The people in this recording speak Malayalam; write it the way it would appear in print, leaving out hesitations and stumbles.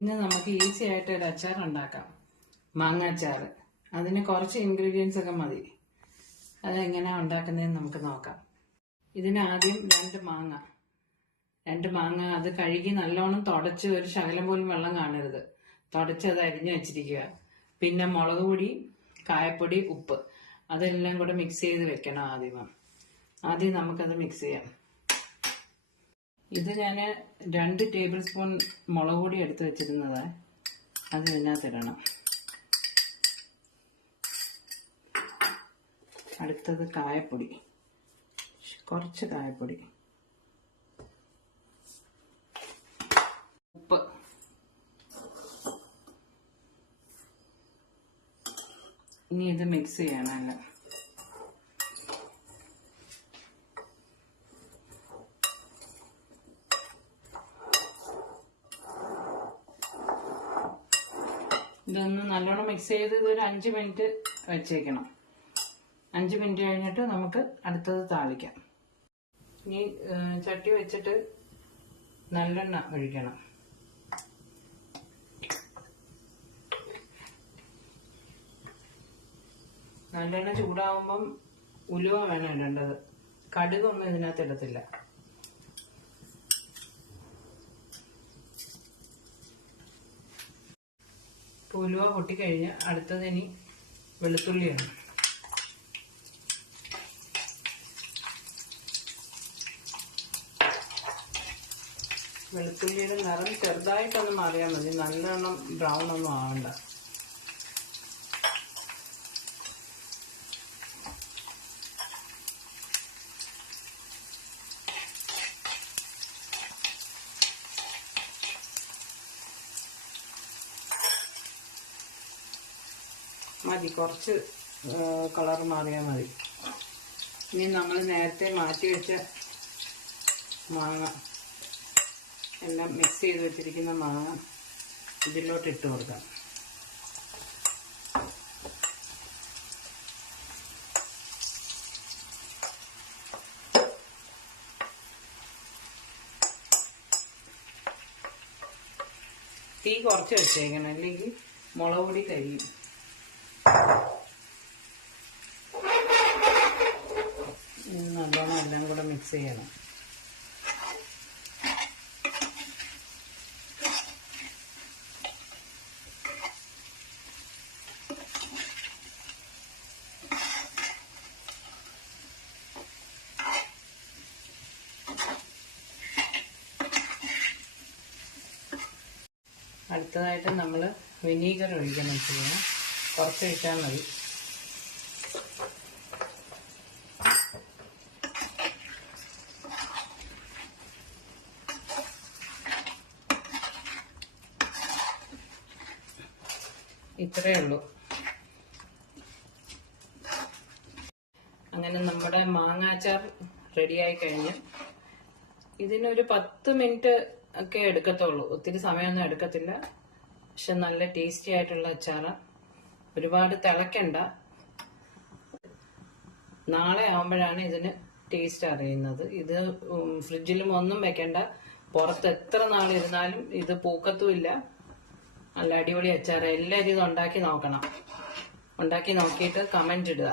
ഇന്ന് നമുക്ക് ഈസി ആയിട്ട് ഒരു അച്ചാർ ഉണ്ടാക്കാം. മാങ്ങാച്ചാർ. അതിന് കുറച്ച് ഇൻഗ്രീഡിയൻസ് ഒക്കെ മതി. അതെങ്ങനെയാണ് ഉണ്ടാക്കുന്നതെന്ന് നമുക്ക് നോക്കാം. ഇതിന് ആദ്യം രണ്ട് മാങ്ങ അത് കഴുകി നല്ലോണം തുടച്ച്, ഒരു ശകലം പോലും വെള്ളം കാണരുത്, തുടച്ച് അത് അരിഞ്ഞു വെച്ചിരിക്കുക. പിന്നെ മുളക് പൊടി, കായപ്പൊടി, ഉപ്പ് അതെല്ലാം കൂടെ മിക്സ് ചെയ്ത് വെക്കണം. ആദ്യം നമുക്കത് മിക്സ് ചെയ്യാം. ഇത് ഞാൻ 2 ടേബിൾ സ്പൂൺ മുളക് പൊടി എടുത്ത് വെച്ചിരുന്നത്, അത് ഇതിനകത്തിടണം. അടുത്തത് കായപ്പൊടി, കുറച്ച് കായപ്പൊടി, ഉപ്പ്, ഇനി ഇത് മിക്സ് ചെയ്യണമല്ല. ഇതൊന്ന് നല്ലോണം മിക്സ് ചെയ്ത് ഇതൊരു 5 മിനിറ്റ് വെച്ചേക്കണം. 5 മിനിറ്റ് കഴിഞ്ഞിട്ട് നമുക്ക് അടുത്തത് താളിക്കാം. ഇനി ചട്ടി വെച്ചിട്ട് നല്ലെണ്ണ ഒഴിക്കണം. നല്ലെണ്ണ ചൂടാവുമ്പം ഉലുവ വേണം ഇടേണ്ടത്. കടുകൊന്നും ഇതിനകത്ത് ഇടത്തില്ല. ഉലുവ പൊട്ടിക്കഴിഞ്ഞ് അടുത്തത് ഇനി വെളുത്തുള്ളിയാണ്. വെളുത്തുള്ളിയുടെ നിറം ചെറുതായിട്ടൊന്ന് മാറിയാൽ മതി, നല്ലോണം ബ്രൗൺ ഒന്നും ആവണ്ട. മതി, കുറച്ച് കളർ മാറിയാൽ മതി. ഇനി നമ്മൾ നേരത്തെ മാറ്റി വെച്ച മാങ്ങ എല്ലാം മിക്സ് ചെയ്ത് വെച്ചിരിക്കുന്ന മാങ്ങ ഇതിലോട്ട് ഇട്ട് കൊടുക്കാം. തീ കുറച്ച് വെച്ചേക്കണം, അല്ലെങ്കിൽ മുളക് പൊടി കരിയും. നല്ലോണം എല്ലാം കൂടെ മിക്സ് ചെയ്യണം. അടുത്തതായിട്ട് നമ്മൾ വിനീഗർ ഒഴിക്കണം. ചെയ്യണം, കുറച്ച് ഒഴിച്ചാൽ മതി. ഇത്രയേ ഉള്ളൂ. അങ്ങനെ നമ്മുടെ മാങ്ങാച്ചാർ റെഡിയായി കഴിഞ്ഞ് ഇതിനൊരു 10 മിനിറ്റ് ഒക്കെ എടുക്കത്തുള്ളൂ. ഒത്തിരി സമയമൊന്നും എടുക്കത്തില്ല. പക്ഷെ നല്ല ടേസ്റ്റി ആയിട്ടുള്ള അച്ചാറ്. ഒരുപാട് തിളക്കണ്ട. നാളെ ആവുമ്പോഴാണ് ഇതിന് ടേസ്റ്റ് അറിയുന്നത്. ഇത് ഫ്രിഡ്ജിലും ഒന്നും വെക്കണ്ട. പുറത്ത് എത്ര നാളിരുന്നാലും ഇത് പൂക്കത്തുമില്ല. നല്ല അടിപൊളി അച്ചാറ്. എല്ലാവരും ഇത് ഉണ്ടാക്കി നോക്കണം. ഉണ്ടാക്കി നോക്കിയിട്ട് കമന്റ് ഇടുക.